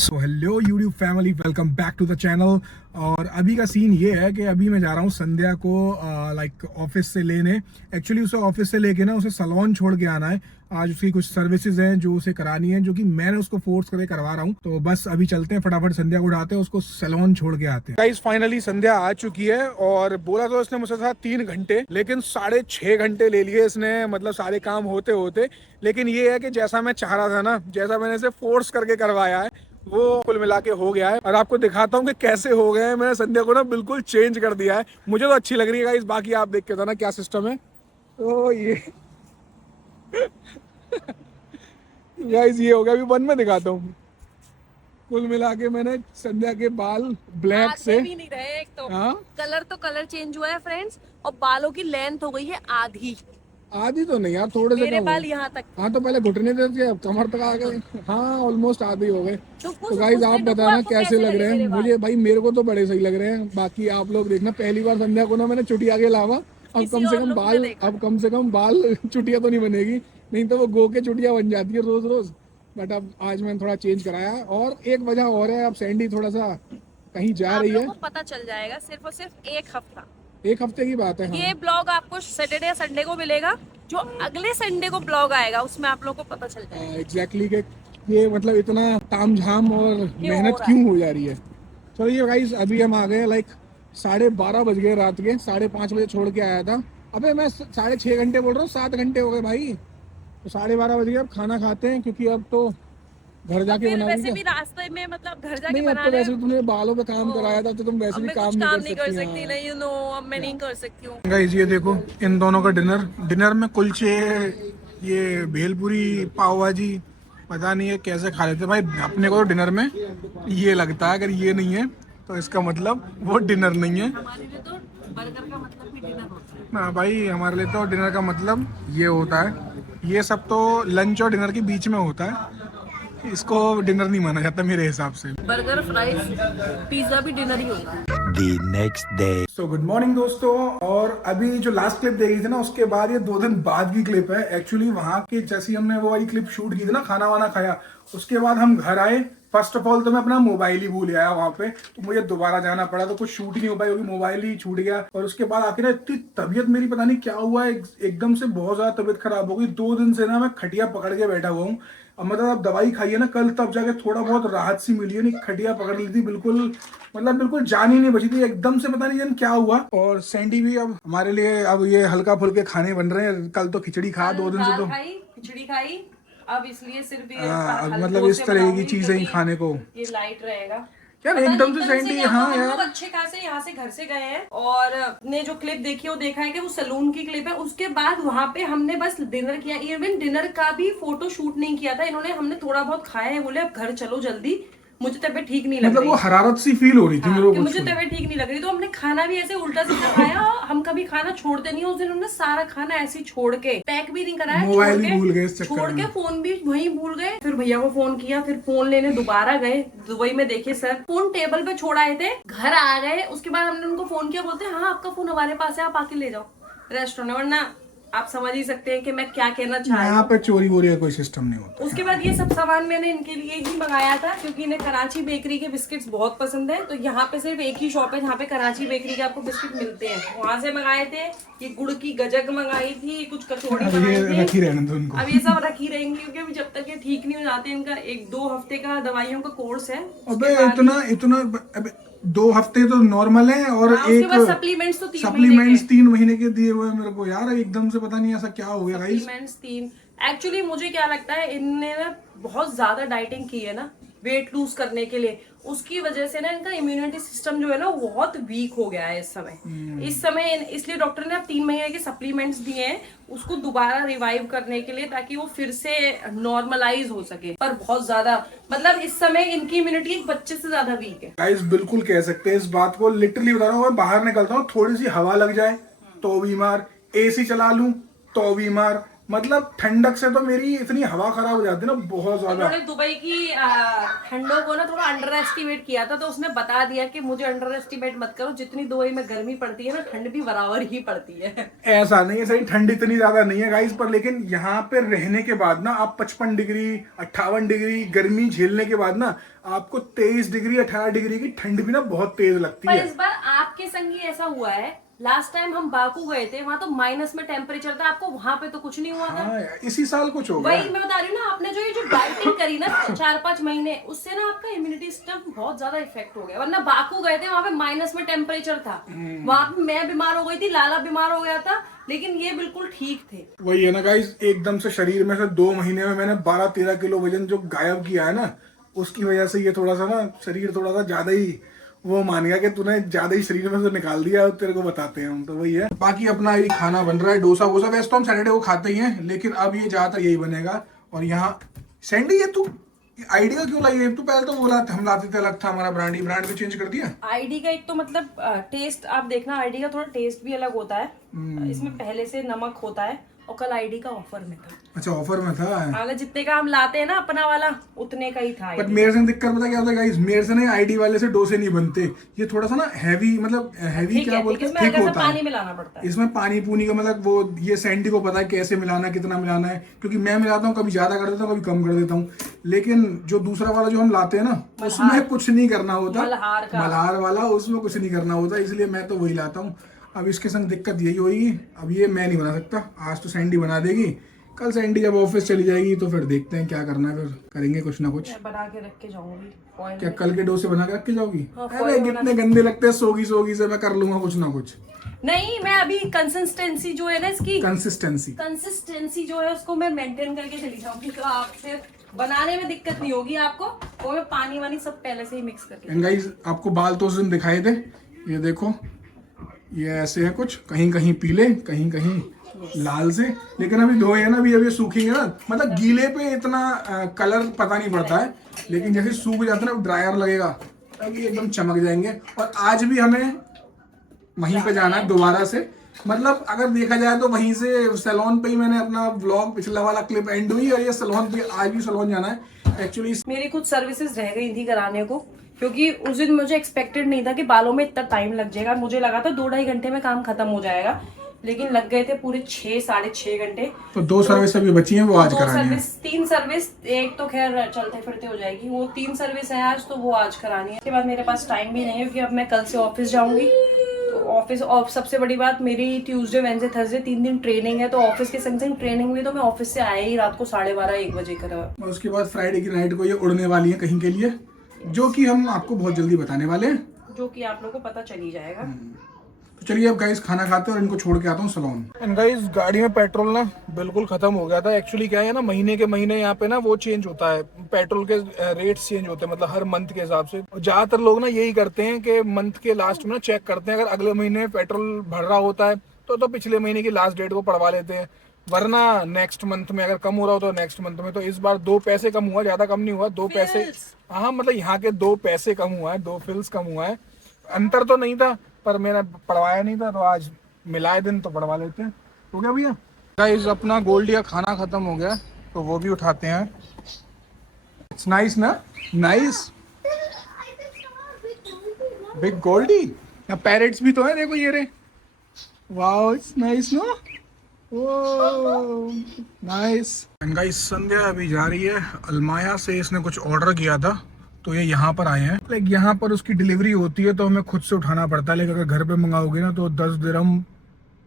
So hello YouTube family, welcome back to the channel. और अभी का सीन ये है कि अभी मैं जा रहा हूँ संध्या को लाइक ऑफिस से लेने। एक्चुअली उसे ऑफिस से लेके ना उसे सैलून छोड़ के आना है। आज उसकी कुछ सर्विसेज हैं जो उसे करानी है, जो कि मैंने उसको फोर्स करके करवा रहा हूँ। तो बस अभी चलते हैं, फटाफट संध्या को उठाते हैं, उसको सैलून छोड़ के आते हैं। गाइस फाइनली संध्या आ चुकी है और बोला तो इसने मुझसे था 3 घंटे, लेकिन 6.5 घंटे ले लिए इसने, मतलब सारे काम होते होते। लेकिन ये है कि जैसा मैं चाह रहा था ना, जैसा मैंने इसे फोर्स करके करवाया है, वो कुल मिला के हो गया है। और आपको दिखाता हूँ कि कैसे हो गए हैं। मैंने संध्या को ना बिल्कुल चेंज कर दिया है। मुझे तो अच्छी लग रही है गाइस, बाकी आप देख के बताना क्या सिस्टम है। तो ये गाइस ये हो गया। अभी वन में दिखाता हूँ। कुल मिला के मैंने संध्या के बाल ब्लैक से भी नहीं रहे। एक तो हाँ कलर चेंज हुआ है फ्रेंड्स, और बालों की लेंथ हो गई है आधी। आधी तो नहीं यार, थोड़े से मेरे कम बाल हो। यहाँ तक। हाँ तो पहले घुटने थे, अब कमर तक आ गए। हाँ ऑलमोस्ट आधे हो गए। तो गाइस उस आप दिन तो बताना आपको कैसे लग लगे रहे हैं। मेरे बाल? मुझे भाई, मेरे को तो बड़े सही लग रहे हैं। बाकी आप लोग देखना, पहली बार संध्या को ना मैंने चुटिया के अलावा अब किसी कम से और कम लोग ने बाल, देखा। अब कम से कम बाल चुटिया तो नहीं बनेगी। नहीं तो वो गो के चुटिया बन जाती है रोज रोज। बट अब आज मैंने थोड़ा चेंज कराया। और एक वजह और है, अब सैंडी थोड़ा सा कहीं जा आप रही लोग है। को पता चल जाएगा सिर्फ और सिर्फ एक हफ्ता। एक हफ्ते की बात है। हाँ ये ब्लॉग आपको सैटरडे या संडे को मिलेगा। जो अगले संडे को ब्लॉग आएगा उसमें आप लोग को पता चल जाएगा एग्जैक्टली के ये मतलब इतना तामझाम और क्यों हो मेहनत रहा क्यों है। हो जा रही है। चलो ये गाइस, अभी हम आ गए लाइक 12:30 बज गए रात के। 5:30 बजे छोड़ के आया था। अबे मैं 6.5 घंटे बोल रहा हूँ, 7 घंटे हो गए भाई। तो 12:30 बज गए। अब खाना खाते हैं, क्योंकि अब तो घर अब जाके फिर बनाओगी वैसे क्या? भी रास्ते में मतलब घर जाके नहीं अब तो बनाने। वैसे भी तुमने बालों पे काम ओ, कराया था, तो तुम वैसे अब भी मैं काम कुछ नहीं काम कर नहीं कर सकती। सकती ना, अब मैं नहीं कर सकती हूँ। गाइस ये देखो, इन दोनों का डिनर। डिनर में कुलचे, ये भेलपुरी, पाव भाजी, पता नहीं है कैसे खा लेते भाई। अपने को तो डिनर में ये लगता है, अगर ये नहीं है तो इसका मतलब वो डिनर नहीं है। हमारे लिए तो बर्गर का मतलब भी डिनर होता है। ना भाई, हमारे लिए तो डिनर का मतलब ये होता है। ये सब तो लंच और डिनर के बीच में होता है। इसको डिनर नहीं माना जाता मेरे हिसाब से। बर्गर फ्राइज पिज्जा भी डिनर ही होता है। The next day. So good morning दोस्तों। और अभी जो लास्ट क्लिप देखी थी ना, उसके बाद ये 2 दिन बाद की क्लिप है। एक्चुअली वहां की जैसी हमने वो वाली क्लिप शूट की थी ना, खाना वाना खाया, उसके बाद हम घर आए। फर्स्ट ऑफ ऑल तो मैं अपना मोबाइल ही भूल आया वहां पे, तो मुझे दोबारा जाना पड़ा, तो कुछ शूट ही नहीं हो पाया क्योंकि मोबाइल ही छूट गया। और उसके बाद आखिर ना इतनी तबीयत मेरी पता नहीं क्या हुआ, एकदम से बहुत ज्यादा तबीयत खराब हो गई। 2 दिन से ना मैं खटिया पकड़ के बैठा हुआ हूँ। अब मतलब अब दवाई खाई है ना कल, तब जाके थोड़ा बहुत राहत सी मिली है। नहीं खटिया पकड़ ली थी बिल्कुल, मतलब बिल्कुल जान ही नहीं बची थी एकदम से, पता नहीं जन क्या हुआ। और सैंडी भी अब हमारे लिए अब ये हल्का फुल्के खाने बन रहे हैं। कल तो खिचड़ी खा 2 दिन से, तो खिचड़ी खाई। अब इसलिए सिर्फ ये अब मतलब हलवों इस से तरह की बनाऊंगी, चीजें ही क्योंकि खाने को। ये लाइट रहेगा। यार पता नहीं एकदम से से सैंडी, क्या हुआ। हाँ हम लोग यार। अच्छे खासे यहाँ से घर से गए हैं, और ने जो क्लिप देखी है वो देखा है कि वो सलून की क्लिप है। उसके बाद वहां पे हमने बस डिनर किया। इवन डिनर का भी फोटो शूट नहीं किया था इन्होंने। हमने थोड़ा बहुत खाया है, बोले अब घर चलो जल्दी, मुझे तबीयत ठीक नहीं लग मतलब रही। वो हरारत सी फील हो रही थी मेरे हाँ, को कि कुछ मुझे कुछ। तबीयत ठीक नहीं लग रही, तो हमने खाना भी ऐसे उल्टा सीधा खाया। हम कभी खाना छोड़ते नहीं है। उस दिन हमने सारा खाना ऐसे ही छोड़ के, पैक भी नहीं कराया, मोबाइल ही भूल गए इस चक्कर छोड़ के में। फोन भी वहीं भूल गए। फिर भैया को फोन किया, फिर फोन लेने दोबारा गए दुबई में। देखे सर, फोन टेबल पे छोड़ आए थे, घर आ गए। उसके बाद हमने उनको फोन किया, बोलते हाँ आपका फोन हमारे पास है, आप आके ले जाओ रेस्टोरेंट। वरना आप समझ ही सकते हैं कि मैं क्या कहना चाह रही यहाँ हूँ। पे चोरी वोरी का कोई सिस्टम नहीं होता। उसके बाद ये सब सामान मैंने इनके लिए ही मंगाया था, क्योंकि इन्हें कराची बेकरी के बिस्किट्स बहुत पसंद है। तो यहाँ पे सिर्फ एक ही शॉप है जहाँ पे कराची बेकरी के आपको बिस्किट मिलते हैं, वहां से मंगाए थे। ये गुड़ की गजक मंगाई थी, कुछ कचौड़ी अब मंगाई ये रखी थी। रहने दो उनको। अब ये सब रखी रहेंगी, क्योंकि अभी जब तक ये ठीक नहीं हो जाते, इनका 1-2 हफ्ते का दवाइयों का कोर्स है। अबे इतना इतना, अबे 2 हफ्ते तो नॉर्मल है, और उसके एक बाद सप्लीमेंट्स तो 3 महीने सप्लीमेंट्स के। 3 महीने के दिए हुए हैं मेरे को। यार एकदम से पता नहीं ऐसा क्या हो गया गाइस। सप्लीमेंट्स 3। एक्चुअली मुझे क्या लगता है, इनने ना बहुत ज्यादा डाइटिंग की है ना वेट लूज करने के लिए। उसकी वजह से ना इनका इम्यूनिटी सिस्टम जो है ना वो बहुत वीक हो गया है इस समय। इस समय इसलिए डॉक्टर ने अब 3 महीने के सप्लीमेंट्स दिए हैं उसको दोबारा रिवाइव करने के लिए, ताकि वो फिर से नॉर्मलाइज हो सके। पर बहुत ज्यादा, मतलब इस समय इनकी इम्यूनिटी एक बच्चे से ज्यादा वीक है। गाइस बिल्कुल कह सकते हैं इस बात को, लिटरली बता रहा हूँ। मैं बाहर निकलता हूँ, थोड़ी सी हवा लग जाए तो बीमार, एसी चला लूं तो बीमार, मतलब ठंडक से तो मेरी इतनी हवा खराब हो जाती है ना बहुत ज्यादा। उन्होंने दुबई की ठंडों को ना थोड़ा अंडर एस्टिमेट किया था, तो उसने बता दिया कि मुझे अंडर एस्टिमेट मत करो, जितनी दुबई में गर्मी पड़ती है ना ठंड भी बराबर ही पड़ती है। ऐसा नहीं है, सही ठंड इतनी ज्यादा नहीं है गाइस, पर लेकिन यहाँ पे रहने के बाद ना आप 55 डिग्री 58 डिग्री गर्मी झेलने के बाद ना आपको 23 डिग्री 18 डिग्री की ठंड भी ना बहुत तेज लगती पर है। इस बार आपके संग ही ऐसा हुआ है, लास्ट टाइम हम बाकू गए थे, वहां तो माइनस में टेम्परेचर था, आपको वहां पे तो कुछ नहीं हुआ था। हाँ यार, इसी साल कुछ हो गया। वही मैं बता रही हूँ ना, आपने जो ये जो डाइटिंग करी ना 4-5 महीने, उससे ना आपका इम्यूनिटी सिस्टम बहुत ज्यादा इफेक्ट हो गया। वरना बाकू गए थे, वहां पे माइनस में टेम्परेचर था, वहां पे मैं बीमार हो गई थी, लाला बीमार हो गया था, लेकिन ये बिल्कुल ठीक थे। वही है ना गाइस, एकदम से शरीर में से 2 महीने में मैंने 12-13 किलो वजन जो गायब किया है ना, उसकी वजह से ये थोड़ा सा ना शरीर थोड़ा सा ज्यादा ही वो मान गया कि तूने ज्यादा ही शरीर में से निकाल दिया, तेरे को बताते हैं हम। तो वही है, बाकी अपना ये खाना बन रहा है डोसा वोसा। वैसे तो हम सैटरडे को खाते ही हैं, लेकिन अब ये ज्यादातर यही बनेगा। और यहाँ सैंडी ये तू आइडिया क्यों लाई है? तू पहले तो बोला हम लाते थे अलग था हमारा ब्रांड, ब्रांड भी चेंज कर दिया। आईडी का एक तो मतलब टेस्ट आप देखना, आईडी का थोड़ा टेस्ट भी अलग होता है, इसमें पहले से नमक होता है, और कल आईडी का ऑफर में था। अच्छा ऑफर में था। अगर जितने का हम लाते हैं ना अपना वाला, उतने का ही था। पर मेरे से दिक्कत पता क्या होता है गाइस, मेरे से ना आईडी वाले से डोसे नहीं बनते। ये थोड़ा सा ना हैवी, मतलब हैवी क्या बोलते हैं, थिक होता है, पानी मिलाना पड़ता है इसमें पानी पूनी का, मतलब वो ये सैंडी को पता है कैसे मिलाना है, कितना मिलाना है, क्योंकि मैं मिलाता हूँ, कभी ज्यादा कर देता हूँ, कभी कम कर देता हूँ। लेकिन जो दूसरा वाला जो हम लाते हैं ना, उसमें कुछ नहीं करना होता, मल्हार वाला, उसमें कुछ नहीं करना होता, इसलिए मैं तो वही लाता हूँ। अब इसके संग दिक्कत यही होगी, अब ये मैं नहीं बना सकता, आज तो सैंडी बना देगी, कल सैंडी जब ऑफिस चली जाएगी तो फिर देखते हैं क्या करना है, फिर करेंगे कुछ ना कुछ। बना के रख के जाऊंगी। क्या कल के डोसे बना के रख के जाओगी? हाँ, अरे कितने गंदे लगते हैं, सोगी से मैं कर लूंगा कुछ ना कुछ। नहीं, मैं अभी कंसिस्टेंसी जो है ना इसकी, कंसिस्टेंसी जो है उसको मैं मेंटेन करके चली जाऊंगी, तो आपसे बनाने में दिक्कत नहीं होगी आपको। वो मैं पानी वानी सब पहले से ही मिक्स करके। एंड गाइस आपको बाल तो उस दिन दिखाए थे, ये देखो ये ऐसे है कुछ, कहीं कहीं पीले कहीं कहीं लाल से, लेकिन अभी धोए हैं ना, अभी ये सूखेंगे ना, मतलब गीले पे इतना कलर पता नहीं पड़ता है, लेकिन जैसे सूख जाते हैं ना ड्रायर लगेगा तब ये एकदम चमक जाएंगे। और आज भी हमें वहीं पे जाना है दोबारा से, मतलब अगर देखा जाए तो वहीं से सैलून पे ही मैंने अपना व्लॉग पिछला वाला क्लिप एंड हुई, और ये सैलून पे आज भी सैलून जाना है। एक्चुअली मेरी कुछ सर्विसेज रह गई थी कराने को, क्योंकि उस दिन मुझे एक्सपेक्टेड नहीं था कि बालों में इतना टाइम लग जाएगा। मुझे लगा था 2-2.5 घंटे में काम खत्म हो जाएगा, लेकिन लग गए थे पूरे 6-6.5 घंटे। तो 2 सर्विस अभी बची हैं, वो आज करानी है। 3 सर्विस, एक तो खैर चलते फिरते हो जाएगी, वो 3 सर्विस है आज, तो वो आज करानी है। उसके बाद मेरे पास टाइम भी नहीं है, क्योंकि अब मैं कल से ऑफिस जाऊंगी। तो ऑफिस, और सबसे बड़ी बात, मेरी ट्यूसडे वेडनेसडे थर्सडे 3 दिन ट्रेनिंग है, तो ऑफिस के संग संग ट्रेनिंग हुई, तो मैं ऑफिस से आया ही रात को 12:30-1 बजे करा। और उसके बाद फ्राइडे की नाइट को ये उड़ने वाली है कहीं के लिए, जो कि हम आपको बहुत जल्दी बताने वाले हैं, जो कि आप लोगों को पता चल ही जाएगा। तो चलिए अब गाइस खाना खाते हैं और इनको छोड़ के आता हूँ सैलून। एंड गाइस गाड़ी में पेट्रोल ना बिल्कुल खत्म हो गया था। एक्चुअली क्या है ना, महीने के महीने यहाँ पे ना वो चेंज होता है, पेट्रोल के रेट्स चेंज होते हैं, मतलब हर मंथ के हिसाब से। ज्यादातर लोग ना यही करते हैं कि मंथ के लास्ट में ना चेक करते हैं, अगर अगले महीने पेट्रोल भर रहा होता है तो पिछले महीने की लास्ट डेट को पड़वा लेते हैं, वरना नेक्स्ट मंथ में अगर कम हो रहा हो तो नेक्स्ट मंथ में। तो इस बार 2 पैसे कम हुआ, ज्यादा कम नहीं हुआ, 2 पैसे। हाँ मतलब यहाँ के 2 पैसे कम हुआ है, 2 फिल्स कम हुआ है। अंतर तो नहीं था, पर मैंने पढ़वाया नहीं था, तो आज मिलाए दिन तो पढ़वा लेते हैं। हो गया भैया? गाइस अपना गोल्डिया खाना खत्म हो गया, तो वो भी उठाते हैं। इट्स नाइस ना, नाइस बिग गोल्डी। यहाँ पैरेट्स भी तो है, देखो ये रे, wow it's nice no, nice. And guys Sandhya अभी जा रही है अलमाया से, इसने कुछ ऑर्डर किया था तो ये यहाँ पर आए हैं। लाइक यहाँ पर उसकी डिलीवरी होती है तो हमें खुद से उठाना पड़ता है, लेकिन अगर घर पे मंगाओगे ना तो 10 दिरहम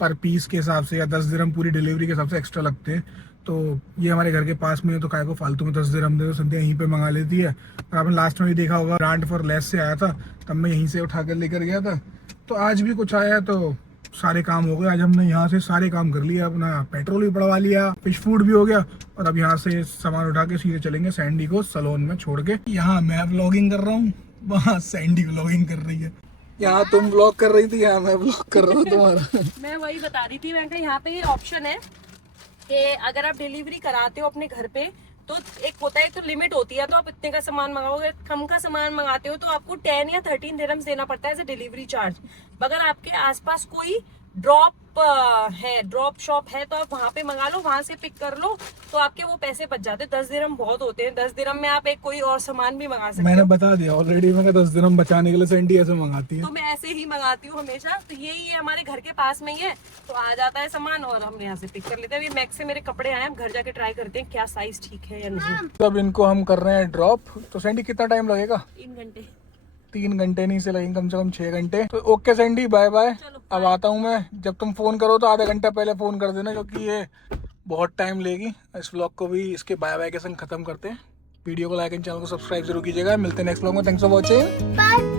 पर पीस के हिसाब से या 10 दिरहम पूरी डिलीवरी के हिसाब से एक्स्ट्रा लगते हैं। तो ये हमारे घर के पास में है, तो काय को फालतू में 10 दिरहम दे, तो संध्या यहीं पे मंगा लेती है। और आपने लास्ट में भी देखा होगा ब्रांड फॉर लेस से आया था, तब मैं यहीं से उठा कर लेकर गया था। तो आज भी कुछ आया तो सारे काम हो गए। आज हमने यहाँ से सारे काम कर लिया, अपना पेट्रोल भी पड़वा लिया, फिश फूड भी हो गया, और अब यहाँ से सामान उठा के सीधे चलेंगे सैंडी को सैलून में छोड़ के। यहाँ मैं व्लॉगिंग कर रहा हूँ, वहाँ सैंडी व्लॉगिंग कर रही है। यहाँ तुम व्लॉग कर रही थी, यहाँ मैं व्लॉग कर रहा हूँ तुम्हारा। मैं वही बता रही थी, मैं यहाँ पे ये ऑप्शन है कि अगर आप डिलीवरी कराते हो अपने घर पे, तो एक होता है, तो लिमिट होती है, तो आप इतने का सामान मंगाओगे, कम का सामान मंगाते हो तो आपको 10 या 13 दिरहम्स देना पड़ता है एज ए डिलीवरी चार्ज। अगर आपके आसपास कोई ड्रॉप है, ड्रॉप शॉप है, तो आप वहां पे मंगा लो, वहां से पिक कर लो, तो आपके वो पैसे बच जाते हैं। 10 दिरहम बहुत होते हैं, 10 दिरहम में आप एक कोई और सामान भी मंगा सकते मैंने हो। बता दिया ऑलरेडी, मैं 10 दिन हम बचाने के लिए सैंडी ऐसे मंगाती है। तो मैं ऐसे ही मंगाती हूँ हमेशा। तो यही है, हमारे घर के पास में ही है, तो आ जाता है सामान और हम यहाँ से पिक कर लेते हैं। अभी मैक्स से मेरे कपड़े आए हैं, हम घर जाके ट्राई करते हैं क्या साइज ठीक है या नहीं। तब इनको हम कर रहे हैं ड्रॉप। तो सैंडी कितना टाइम लगेगा? 3 घंटे। 3 घंटे नहीं से लगेंगे, कम से कम 6 घंटे। तो ओके सैंडी, बाय बाय। चलो, अब आता हूँ मैं। जब तुम फोन करो तो आधा घंटा पहले फोन कर देना, क्योंकि ये बहुत टाइम लेगी। इस व्लॉग को भी इसके बाय बाय के संग खत्म करते हैं। वीडियो को लाइक एंड चैनल को सब्सक्राइब जरूर कीजिएगा। मिलते हैं नेक्स्ट व्लॉग में। Thanks for watching. Bye.